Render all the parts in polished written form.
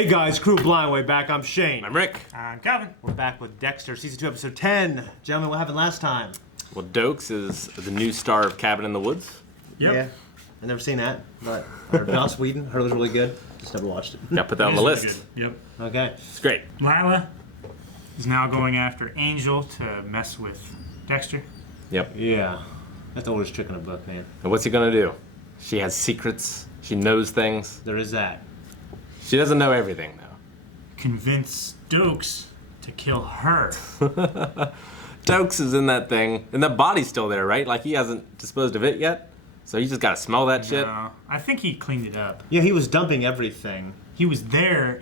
Hey guys, Crew Blind Way back. I'm Shane. I'm Rick. I'm Calvin. We're back with Dexter, Season 2, Episode 10. Gentlemen, what happened last time? Well, Dokes is the new star of Cabin in the Woods. Yep. Yeah. I've never seen that, but Joss Whedon, heard it was really good. Just never watched it. Got to put that on the Really list. good. Yep. Okay. It's great. Lila is now going after Angel to mess with Dexter. Yep. Yeah. That's the oldest trick in the book, man. And what's he gonna do? She has secrets. She knows things. There is that. She doesn't know everything, though. Convince Dokes to kill her. Dokes is in that thing, and that body's still there, right? Like he hasn't disposed of it yet. So you just gotta smell that shit. No, I think he cleaned it up. Yeah, he was dumping everything. He was there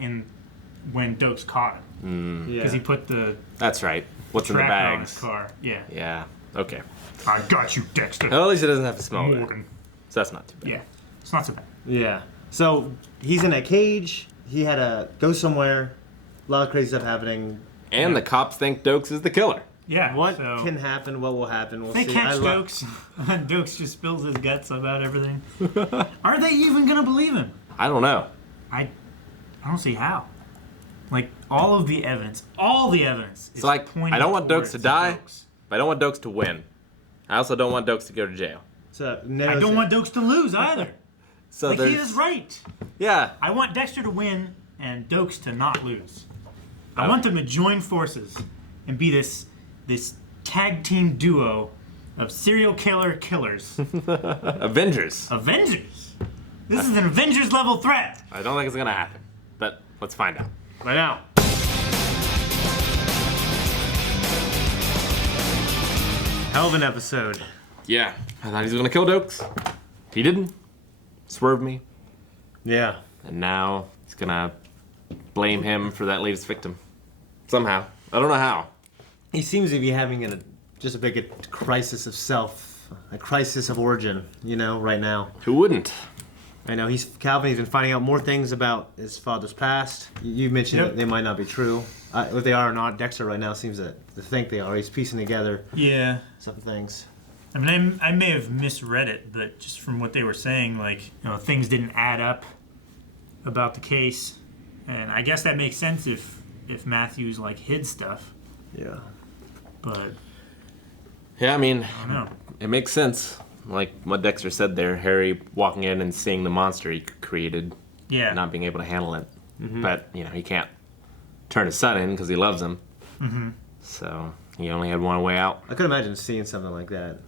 when Dokes caught him. Yeah. Because he put the That's right. What's in the tractor on his bags? car. Yeah. Yeah. Okay. I got you, Dexter. Well, at least it doesn't have to smell that. Morgan. So that's not too bad. Yeah. It's not so bad. Yeah. So he's in a cage. He had to go somewhere. A lot of crazy stuff happening. And the cops think Dokes is the killer. Yeah. What so can happen? What will happen? We'll they see. catch Dokes. Dokes just spills his guts about everything. Are they even gonna believe him? I don't know. I don't see how. Like all of the evidence, is It's like, pointing I don't want Dokes towards to die, Dokes. but I don't want Dokes to win. I also don't want Dokes to go to jail. So I don't want Dokes to lose either. So Like there's, he is right. Yeah. I want Dexter to win and Dokes to not lose. I want them to join forces and be this tag team duo of serial killers. Avengers. Avengers. This is an Avengers level threat. I don't think it's gonna happen, but let's find out. right now. Hell of an episode. Yeah, I thought he was gonna kill Dokes. He didn't. Swerved me, Yeah. and now he's gonna blame him for that latest victim. Somehow. I don't know how. He seems to be having just a big crisis of self, a crisis of origin, right now. Who wouldn't? I know Calvin. He's been finding out more things about his father's past. You mentioned Yep. that they might not be true. If they are or not, Dexter right now seems to think they are. He's piecing together Yeah. some things. I mean, I may have misread it, but just from what they were saying, like, things didn't add up about the case. And I guess that makes sense if Matthews, like, hid stuff. Yeah. But, Yeah, I mean, I don't know. it makes sense. Like what Dexter said there, Harry walking in and seeing the monster he created, Yeah. not being able to handle it. But, he can't turn his son in because he loves him. Mm-hmm. So he only had one way out. I could imagine seeing something like that.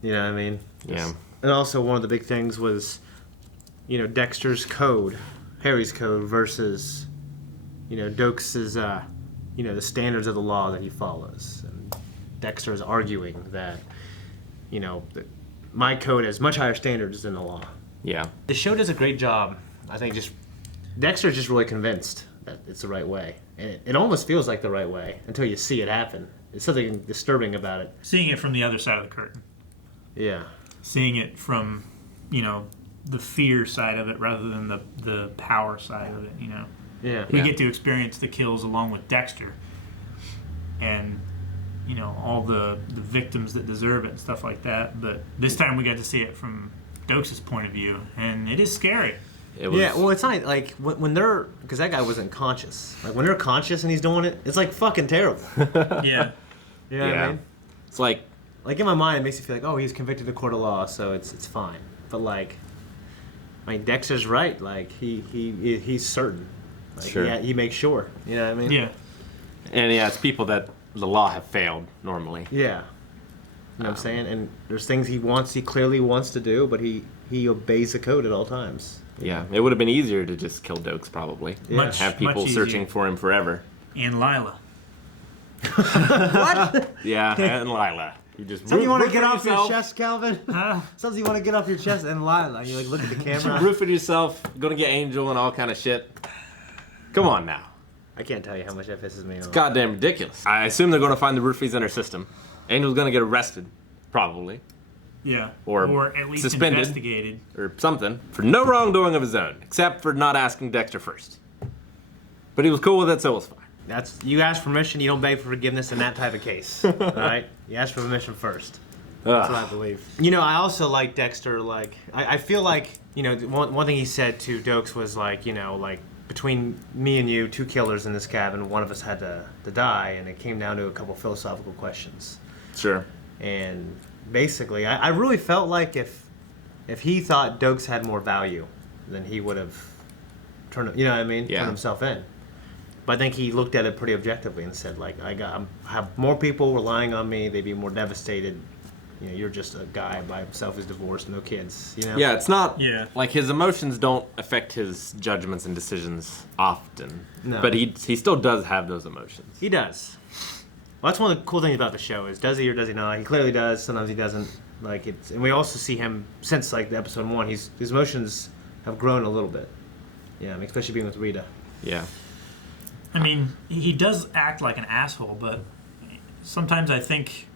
You know what I mean? Yeah. And also one of the big things was, Dexter's code, Harry's code versus, Dokes's, the standards of the law that he follows. And Dexter is arguing that, that my code has much higher standards than the law. Yeah. The show does a great job. I think Dexter's just really convinced that it's the right way. And it almost feels like the right way until you see it happen. There's something disturbing about it. Seeing it from the other side of the curtain. Yeah. Seeing it from, the fear side of it rather than the power side of it, Yeah. We get to experience the kills along with Dexter. And, all the victims that deserve it and stuff like that. But this time we got to see it from Dokes' point of view. And it is scary. It was, Yeah, well, it's not like when they're, because that guy wasn't conscious. Like when they're conscious and he's doing it, it's like fucking terrible. Yeah. You know what I Yeah. mean? It's like, Like in my mind, it makes me feel like, oh, he's convicted in a court of law, so it's fine. But like Dexter's right. Like he's certain. Like, Sure. He makes sure. You know what I mean? Yeah. and yeah, it's people that the law have failed normally. Yeah. You know what I'm saying? And there's things he clearly wants to do, but he obeys the code at all times. Yeah, it would have been easier to just kill Dokes probably. Yeah. Much- Have people much searching easier. for him forever. And Lila. What? Yeah, and Lila. You just Something you want to root get for off your yourself. chest, Calvin? Something you want to get off your chest and Lila. You like look at the camera. Root for yourself. Gonna get Angel and all kind of shit. Come on now. I can't tell you how much that pisses me off. Goddamn ridiculous. I assume they're gonna find the roofies in her system. Angel's gonna get arrested, probably, Yeah. Or at least suspended. investigated. or something, for no wrongdoing of his own, except for not asking Dexter first. But he was cool with it, so it was fine. You ask permission, you don't beg for forgiveness in that type of case. All right? You ask for permission first. That's what I believe. I also like Dexter. Like, I feel like, one thing he said to Dokes was like, between me and you, 2 killers in this cabin, one of us had to die, and it came down to a couple philosophical questions. Sure. And basically, I really felt like if he thought Dokes had more value, then he would have turned, you know what I mean, Yeah. turned himself in. But I think he looked at it pretty objectively and said, like, I have more people relying on me. They'd be more devastated. You know, you're just a guy by himself who's divorced, no kids. You know. Yeah, it's not like his emotions don't affect his judgments and decisions often. No. But he still does have those emotions. He does. Well, that's one of the cool things about the show is does he or does he not? He clearly does. Sometimes he doesn't. Like it's, and we also see him since like the episode 1. His emotions have grown a little bit. Yeah, I mean, especially being with Rita. Yeah. I mean, he does act like an asshole, but sometimes I think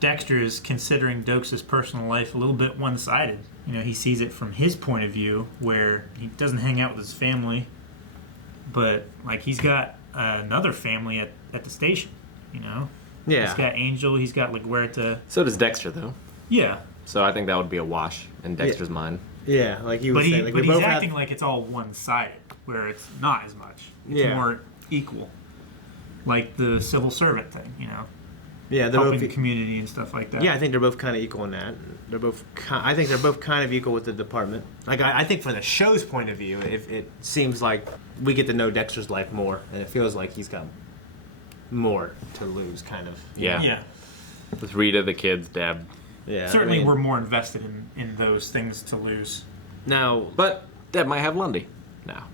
Dexter is considering Dokes' personal life a little bit one-sided. You know, he sees it from his point of view, where he doesn't hang out with his family, but like he's got another family at the station. You know, Yeah. he's got Angel, he's got LaGuerta. So does Dexter, though. Yeah, So I think that would be a wash in Dexter's mind. Yeah, like he would but say. Like but we he's both acting have. like it's all one-sided, where it's not as much. It's Yeah. more equal, like the civil servant thing. You know. Yeah, they're Helping both. the community and stuff like that. Yeah, I think they're both kind of equal in that. They're both. I think they're both kind of equal with the department. Like I think from the show's point of view, it seems like we get to know Dexter's life more, and it feels like he's got more to lose, kind of. Yeah. Yeah. With Rita, the kids, Deb. Yeah. Certainly, I mean, we're more invested in those things to lose. now. But Deb might have Lundy now.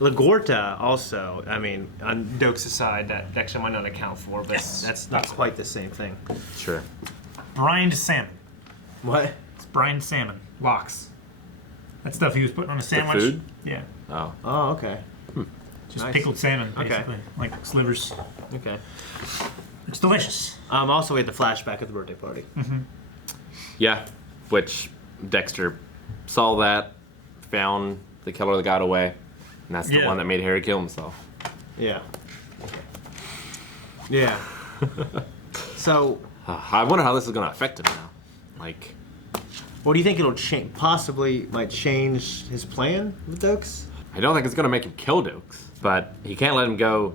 LaGuerta also, I mean, on Dokes' side, that Dexter might not account for, but Yes. that's not quite the same thing. Sure. Brined salmon. What? It's brined salmon. Lox. That stuff he was putting on a sandwich. food? Yeah. Oh. Oh, okay. Just Nice. pickled salmon, Okay. basically. Like slivers. Okay. It's delicious. Also, we had the flashback at the birthday party. Yeah. Which Dexter saw that, found the killer that got away, and that's the Yeah. one that made Harry kill himself. Yeah. Yeah. So, I wonder how this is going to affect him now. Like, what do you think it'll change? Possibly might change his plan with Dokes? I don't think it's going to make him kill Dokes, but he can't let him go,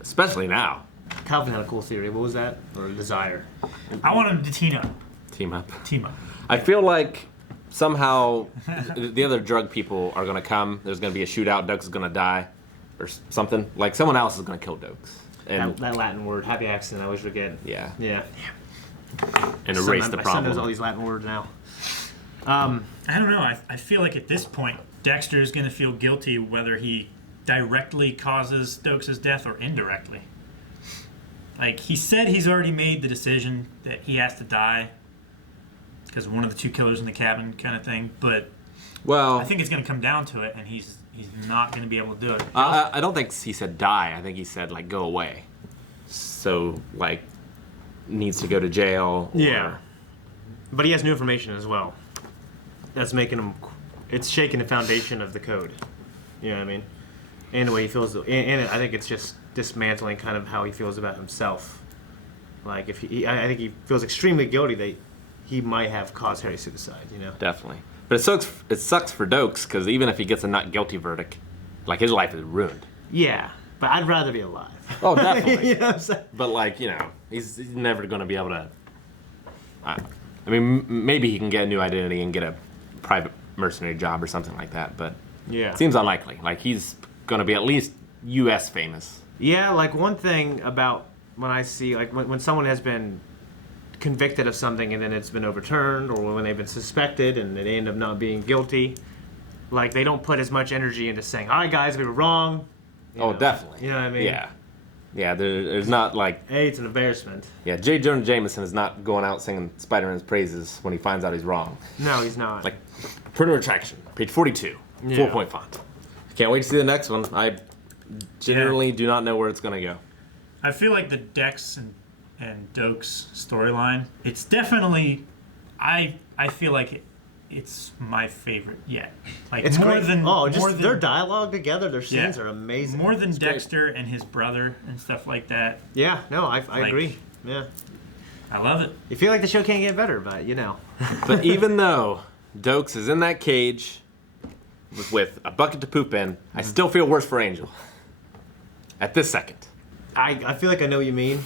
especially now. Calvin had a cool theory. What was that? Or a desire? I want him to team up. Team up. Team up. I feel like somehow the other drug people are going to come. There's going to be a shootout. Dokes is going to die or something. Like someone else is going to kill Dokes. And That Latin word, happy accident, I always forget. yeah, Yeah. and erase the My son knows all problem. these Latin words now. I don't know. I feel like at this point, Dexter is going to feel guilty whether he directly causes Dokes' death or indirectly. Like, he said he's already made the decision that he has to die because one of the 2 killers in the cabin kind of thing, but Well, I think it's going to come down to it, and he's not going to be able to do it. I don't think he said die. I think he said like go away. So like needs to go to jail. Or, Yeah. But he has new information as well. That's making him. It's shaking the foundation of the code. You know what I mean? And the way he feels. And I think it's just dismantling kind of how he feels about himself. Like if I think he feels extremely guilty that he might have caused Harry's suicide. You know? Definitely. But it sucks for Dokes because even if he gets a not guilty verdict, like his life is ruined. Yeah. But I'd rather be alive. Oh, definitely. You know what I'm saying? But like he's never going to be able to. I mean, maybe he can get a new identity and get a private mercenary job or something like that. But Yeah. it seems unlikely. Like he's going to be at least U.S. famous. Yeah, like one thing about when I see, like when someone has been convicted of something and then it's been overturned, or when they've been suspected and they end up not being guilty, like they don't put as much energy into saying, "All right, guys, we were wrong." You Oh, know? definitely. You know what I mean? Yeah. Yeah, there's not like... Hey, it's an embarrassment. Yeah, J. Jonah Jameson is not going out singing Spider-Man's praises when he finds out he's wrong. No, he's not. Like, print retraction, page 42, Yeah. 4-point font. Can't wait to see the next one. I generally do not know where it's going to go. I feel like the Dex and Dokes storyline, it's definitely, I feel like it's my favorite yet. Like it's more great. than more more than than, their dialogue together, their scenes Yeah. are amazing. more than It's great. Dexter and his brother and stuff like that. Yeah, no, I Like- agree. Yeah, I love it. you feel like the show can't get better, but you know. But even though Dokes is in that cage, with a bucket to poop in, I still feel worse for Angel. At this second. I feel like I know what you mean.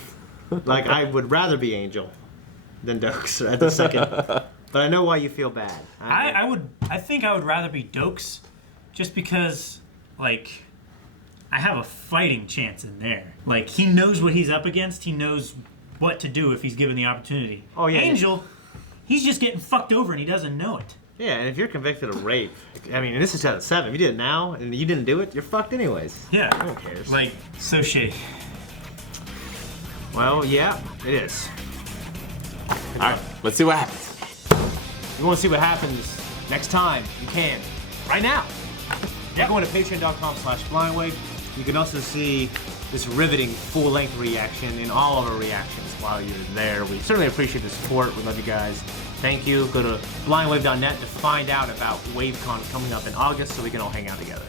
Like, I would rather be Angel than Dokes at the second. But I know why you feel bad. I think I would rather be Dokes, just because, like, I have a fighting chance in there. Like, he knows what he's up against. He knows what to do if he's given the opportunity. Oh, yeah. Angel, he's just getting fucked over and he doesn't know it. Yeah, and if you're convicted of rape, I mean, and this is 2007. If you did it now and you didn't do it, you're fucked anyways. Yeah. No one cares. Like, so shitty. Well, yeah, it is. All right, let's see what happens. If you want to see what happens next time, you can. Right now. You're going to patreon.com/blindwave. You can also see this riveting full-length reaction in all of our reactions while you're there. We certainly appreciate the support. We love you guys. Thank you. Go to blindwave.net to find out about WaveCon coming up in August so we can all hang out together.